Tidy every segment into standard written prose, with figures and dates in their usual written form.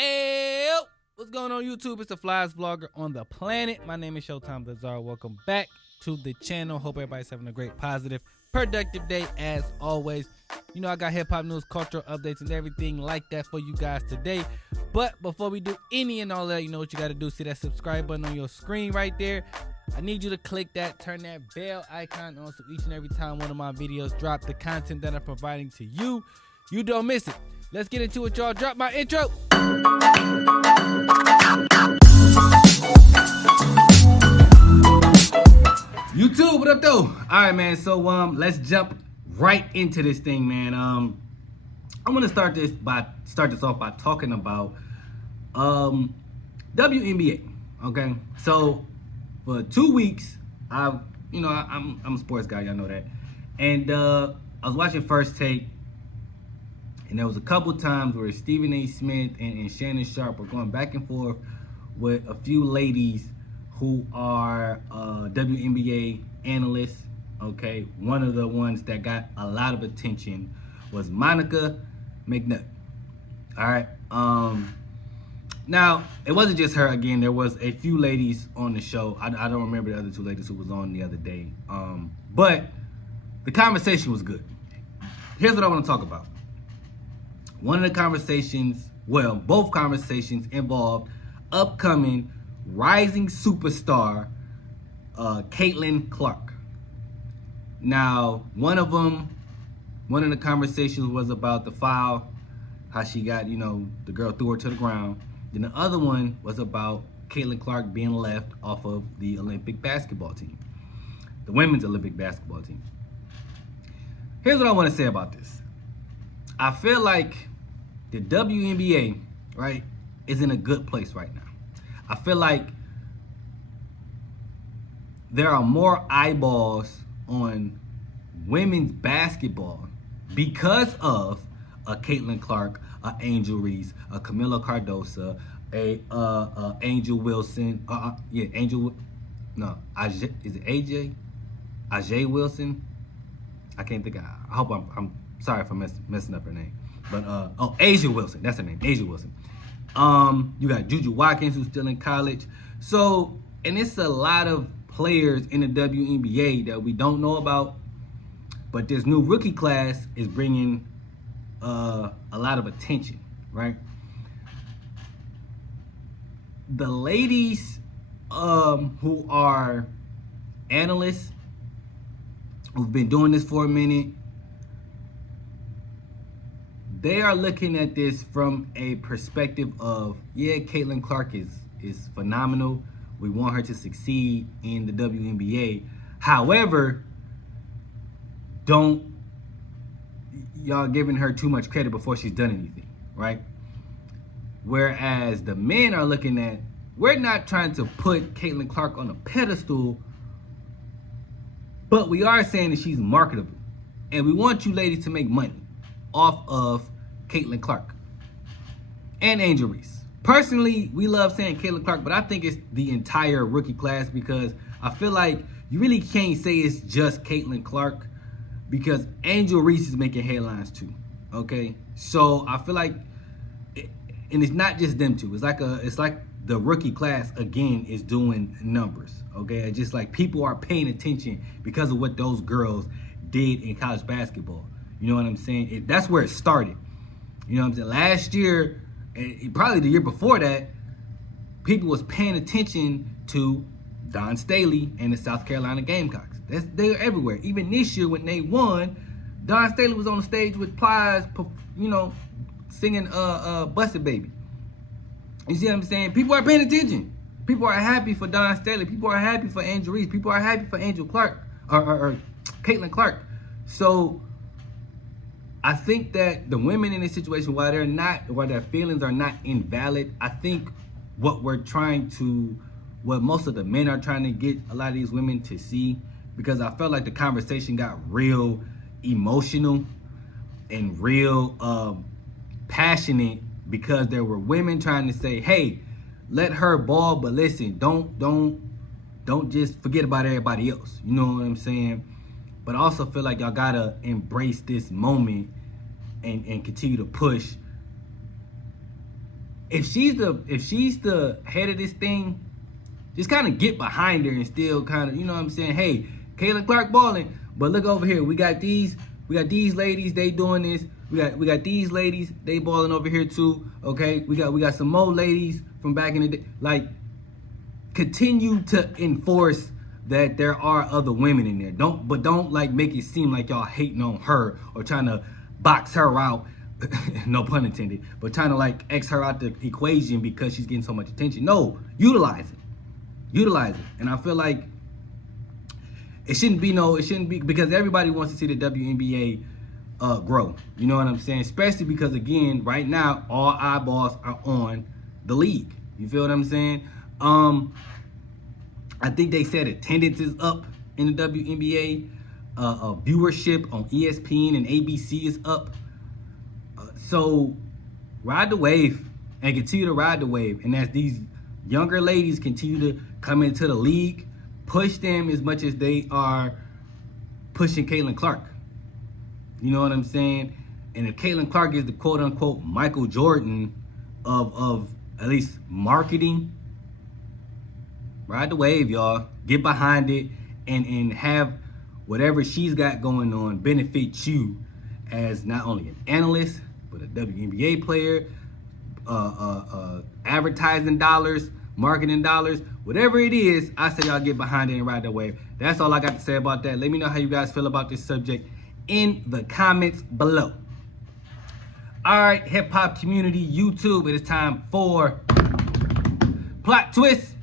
Hey, what's going on YouTube? It's the flyest vlogger on the planet. My name is Showtime Lazar. Welcome back to the channel. Hope everybody's having a great, positive, productive day as always. You know I got hip-hop news, cultural updates, and everything like that for you guys today. But before we do any and all that, you know what you got to do. See that subscribe button on your screen right there. I need you to click that, turn that bell icon on so each and every time one of my videos drop, the content that I'm providing to you, you don't miss it. Let's get into it, y'all. Drop my intro. YouTube, what up though? All right, man. So let's jump right into this thing, man. I'm gonna start this off by talking about WNBA. Okay, so for 2 weeks, I'm a sports guy, y'all know that, and I was watching First Take. And there was a couple times where Stephen A. Smith and Shannon Sharp were going back and forth with a few ladies who are WNBA analysts. Okay, one of the ones that got a lot of attention was Monica McNutt. All right. Now it wasn't just her. Again, there was a few ladies on the show. I don't remember the other two ladies who was on the other day. But the conversation was good. Here's what I want to talk about. One of the conversations, both conversations involved upcoming rising superstar Caitlin Clark. Now, one of the conversations was about the foul, how she got, the girl threw her to the ground. Then the other one was about Caitlin Clark being left off of the Olympic basketball team, the women's Olympic basketball team. Here's what I want to say about this. I feel like the WNBA, right, is in a good place right now. I feel like there are more eyeballs on women's basketball because of a Caitlin Clark, a Angel Reese, a Camila Cardoso, a Angel Wilson, is it AJ? Ajay Wilson? I can't think of. I hope I'm sorry for messing up her name, but Asia Wilson, that's her name, Asia Wilson. You got Juju Watkins, who's still in college. So, and it's a lot of players in the WNBA that we don't know about, but this new rookie class is bringing a lot of attention, right? The ladies who are analysts, who've been doing this for a minute, they are looking at this from a perspective of, Caitlin Clark is phenomenal. We want her to succeed in the WNBA. However, don't y'all giving her too much credit before she's done anything, right? Whereas the men are looking at, we're not trying to put Caitlin Clark on a pedestal, but we are saying that she's marketable. And we want you ladies to make money off of Caitlin Clark and Angel Reese. Personally, we love saying Caitlin Clark, but I think it's the entire rookie class, because I feel like you really can't say it's just Caitlin Clark, because Angel Reese is making headlines too. Okay, so I feel like, and it's not just them two. It's like the rookie class again is doing numbers. Okay, it's just like people are paying attention because of what those girls did in college basketball. You know what I'm saying? That's where it started. You know what I'm saying? Last year, and probably the year before that, people was paying attention to Don Staley and the South Carolina Gamecocks. They're everywhere. Even this year when they won, Don Staley was on the stage with Plies, singing Busted Baby. You see what I'm saying? People are paying attention. People are happy for Don Staley. People are happy for Angel Reese. People are happy for Angel Clark or Caitlin Clark. So I think that the women in this situation, while their feelings are not invalid, I think what most of the men are trying to get a lot of these women to see, because I felt like the conversation got real emotional and real passionate, because there were women trying to say, hey, let her ball, but listen, don't just forget about everybody else. You know what I'm saying? But I also feel like y'all gotta embrace this moment and continue to push if she's the head of this thing, just kind of get behind her and still kind of, you know what I'm saying? Hey, Caitlin Clark balling, but look over here. We got these ladies, they doing this. We got these ladies, they balling over here too. Okay, we got some more ladies from back in the day. Like, continue to enforce that there are other women in there. Don't like make it seem like y'all hating on her or trying to box her out. No pun intended, but trying to like X her out the equation because she's getting so much attention. No, utilize it. And I feel like it shouldn't be because everybody wants to see the WNBA grow. You know what I'm saying? Especially because, again, right now all eyeballs are on the league. You feel what I'm saying? I think they said attendance is up in the WNBA. Viewership on ESPN and ABC is up. So ride the wave and continue to ride the wave. And as these younger ladies continue to come into the league, push them as much as they are pushing Caitlin Clark. You know what I'm saying? And if Caitlin Clark is the quote-unquote Michael Jordan of at least marketing, ride the wave, y'all. Get behind it and have whatever she's got going on benefit you as not only an analyst, but a WNBA player, advertising dollars, marketing dollars, whatever it is. I say y'all get behind it and ride the wave. That's all I got to say about that. Let me know how you guys feel about this subject in the comments below. All right, hip hop community, YouTube, it is time for Plot Twist.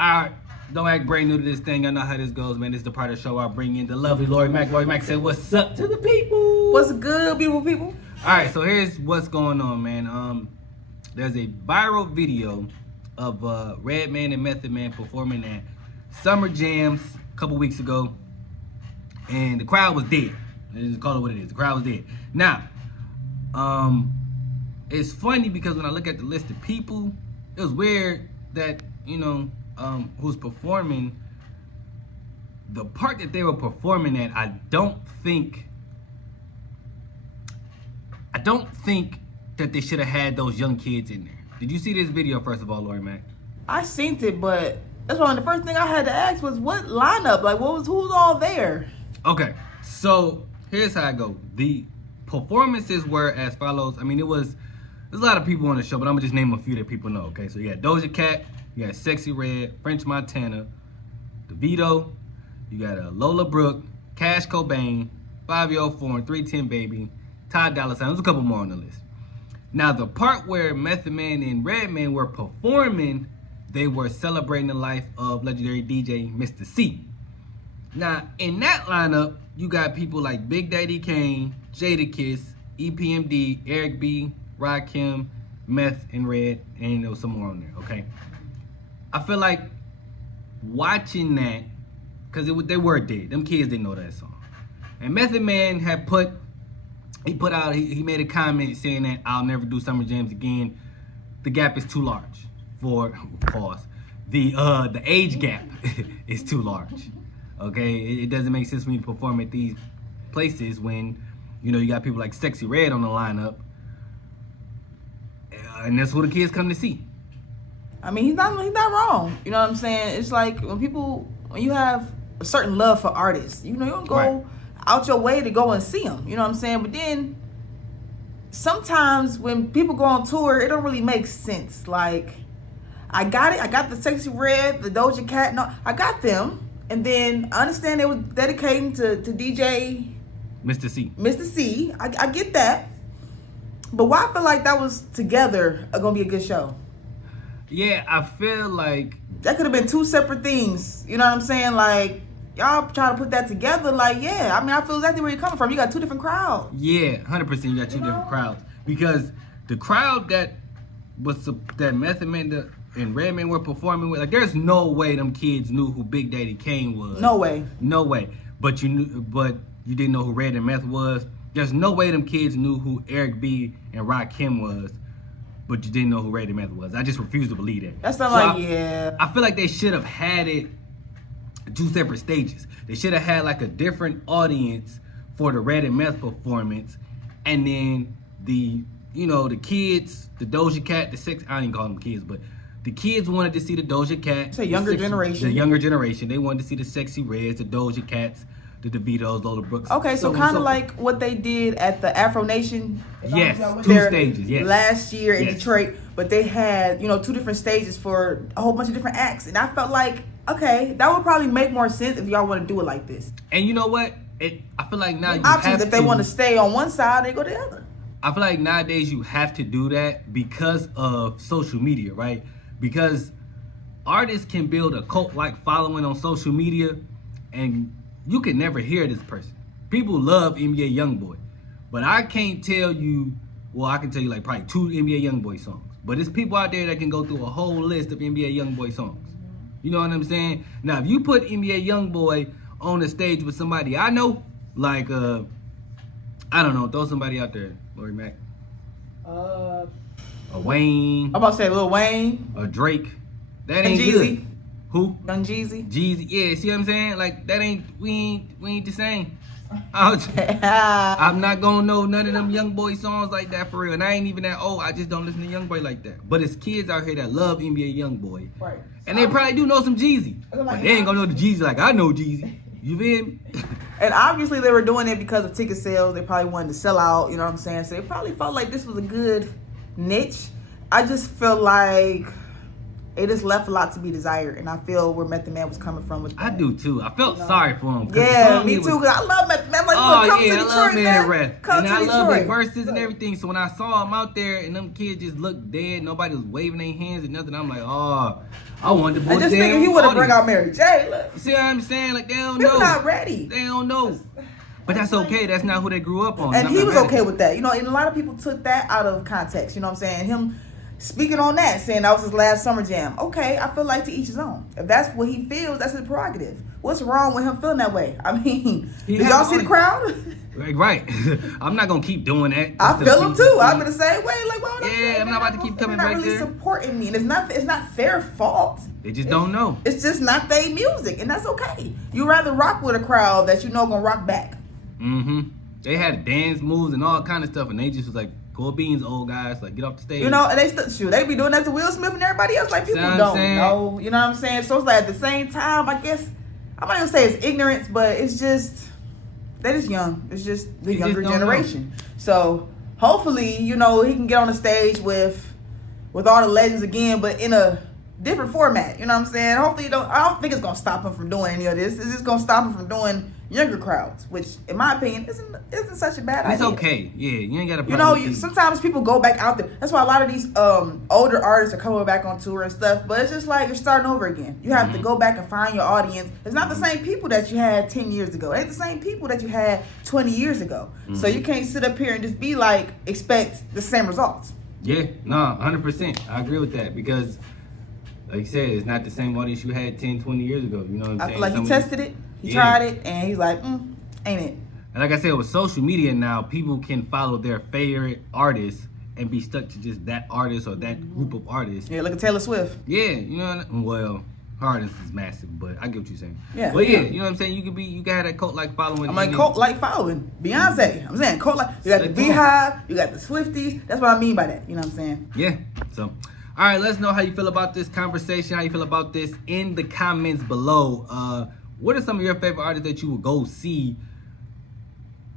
Alright, don't act brand new to this thing. I know how this goes, man. This is the part of the show I bring in the lovely Lori Mack. Lori Mack said, "What's up to the people? What's good, beautiful people?" Alright, so here's what's going on, man. There's a viral video of Redman and Method Man performing at Summer Jams a couple weeks ago, and the crowd was dead. Let's just call it what it is. The crowd was dead. Now, it's funny because when I look at the list of people, it was weird that, who's performing, the part that they were performing at, I don't think that they should have had those young kids in there. Did you see this video, first of all, Lori Mack? I seen it, but that's why the first thing I had to ask was what lineup? Like, who's all there? Okay, so here's how I go. The performances were as follows. I mean, there's a lot of people on the show, but I'm gonna just name a few that people know. Okay, so you got Doja Cat, you got Sexy Red, French Montana, DeVito, you got Lola Brooke, Cash Cobain, 504 and 310 Baby, Ty Dolla $ign. There's a couple more on the list. Now, the part where Method Man and Redman were performing, they were celebrating the life of legendary DJ Mr. C. Now, in that lineup, you got people like Big Daddy Kane, Jadakiss, EPMD, Eric B, Rakim, Meth, and Red, and there was some more on there, okay? I feel like watching that, because they were dead. Them kids didn't know that song. And Method Man had he made a comment saying that I'll never do Summer Jams again. The gap is too large for, pause, the age gap is too large, okay? It doesn't make sense for me to perform at these places when, you got people like Sexy Red on the lineup, and that's what the kids come to see. I mean, he's not wrong. You know what I'm saying? It's like when you have a certain love for artists, you don't go out your way to go and see them. You know what I'm saying? But then sometimes when people go on tour, it don't really make sense. Like, I got it. I got the Sexy Red, the Doja Cat. No, I got them. And then I understand they was dedicating to DJ Mr. C. Mr. C. I get that. But why I feel like that was together gonna be a good show? Yeah, I feel like that could have been two separate things. You know what I'm saying? Like, y'all try to put that together. Like, yeah, I mean, I feel exactly where you're coming from. You got two different crowds. Yeah, 100%. You got two different crowds, because the crowd that Method Man and Redman were performing with, like, there's no way them kids knew who Big Daddy Kane was. No way. No way. But you didn't know who Red and Meth was. There's no way them kids knew who Eric B and Rakim was, but you didn't know who Red and Meth was. I just refuse to believe that. That's not yeah. I feel like they should have had it two separate stages. They should have had like a different audience for the Red and Meth performance, and then the kids, the Doja Cat, the six. I didn't call them kids, but the kids wanted to see the Doja Cat. It's a younger generation. The younger generation. They wanted to see the Sexy Reds, the Doja Cats, the DeVitos, Lola Brooks. Okay, so kind of like what they did at the Afro Nation. Yes, two stages. Yes. Last year in Detroit, but they had two different stages for a whole bunch of different acts, and I felt like okay, that would probably make more sense if y'all want to do it like this. And you know what? I feel like now you options have if they want to stay on one side, they go the other. I feel like nowadays you have to do that because of social media, right? Because artists can build a cult-like following on social media, and you can never hear this person. People love NBA YoungBoy, but I can't tell you. Well, I can tell you like probably 2 NBA YoungBoy songs, but there's people out there that can go through a whole list of NBA YoungBoy songs. You know what I'm saying? Now, if you put NBA YoungBoy on the stage with somebody I know, like I don't know, throw somebody out there, Lori Mac, a Wayne, I'm about to say Lil Wayne, a Drake, that ain't Jeezy. good. Who? Young Jeezy. Jeezy, yeah. See what I'm saying? Like that ain't we ain't the same. I'm not gonna know none of them young boy songs like that for real. And I ain't even that old. I just don't listen to young boy like that. But it's kids out here that love NBA young boy. Right. And they probably do know some Jeezy. But they ain't gonna know the Jeezy like I know Jeezy. You feel me? And obviously they were doing it because of ticket sales. They probably wanted to sell out, you know what I'm saying? So they probably felt like this was a good niche. I just feel like it just left a lot to be desired, and I feel where Method Man was coming from with that. I do too. I felt sorry for him. Yeah, me too. Cause I love Method Man. I'm like, come to Detroit, I love man. Rap. Come and to I Detroit. love their verses and everything. So when I saw him out there and them kids just looked dead, nobody was waving their hands and nothing. I'm like, oh, I wanted to. And just thinking he would have bring out Mary J. Look, you see what I'm saying? Like they don't people know. not ready. They don't know. But that's okay. That's not who they grew up on. And he was okay with that. You know, and a lot of people took that out of context. You know what I'm saying? Him speaking on that, saying that was his last summer jam. Okay, I feel like to each his own. If that's what he feels, that's his prerogative. What's wrong with him feeling that way? I mean, did y'all see the crowd? Right. I'm not gonna keep doing that. I feel him too. I'm gonna say, wait, like, well, yeah, I'm not about to keep coming back really there. Supporting me, and it's not their fault. They just don't know. It's just not their music, and that's okay. You rather rock with a crowd that you know gonna rock back. Mm-hmm. They had dance moves and all kind of stuff, and they just was like, "Cool beans, old guys, like get off the stage." You know, and they be doing that to Will Smith and everybody else. Like people don't know. You know what I'm saying? So it's like at the same time, I guess I'm not gonna say it's ignorance, but it's just they're just young. It's just the younger generation. So hopefully, he can get on the stage with all the legends again, but in a different format. You know what I'm saying? Hopefully, I don't think it's gonna stop him from doing any of this. It's just gonna stop him from doing younger crowds, which, in my opinion, isn't such a bad idea. It's okay. Yeah, you ain't got to. Sometimes people go back out there. That's why a lot of these older artists are coming back on tour and stuff. But it's just like you're starting over again. You have to go back and find your audience. It's not the same people that you had 10 years ago. It ain't the same people that you had 20 years ago. So you can't sit up here and just be like, expect the same results. Yeah, no, 100%. I agree with that because, like you said, it's not the same audience you had 10, 20 years ago. You know what I'm saying? I feel like he tested it. He tried it, and he's like, ain't it? And like I said, with social media now, people can follow their favorite artists and be stuck to just that artist or that group of artists. Yeah, look at Taylor Swift. Yeah, you know, well, her artist is massive, but I get what you're saying. Yeah. But yeah, you know what I'm saying? You can have that cult-like following. Cult-like following. Beyonce. I'm saying cult-like. You got the Beehive, you got the Swifties. That's what I mean by that. You know what I'm saying? Yeah, so... All right, let us know how you feel about this conversation, how you feel about this in the comments below. What are some of your favorite artists that you would go see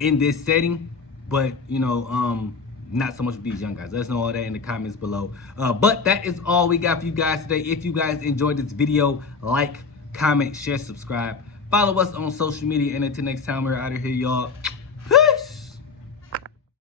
in this setting? But, not so much with these young guys. Let us know all that in the comments below. But that is all we got for you guys today. If you guys enjoyed this video, like, comment, share, subscribe. Follow us on social media. And until next time, we're out of here, y'all.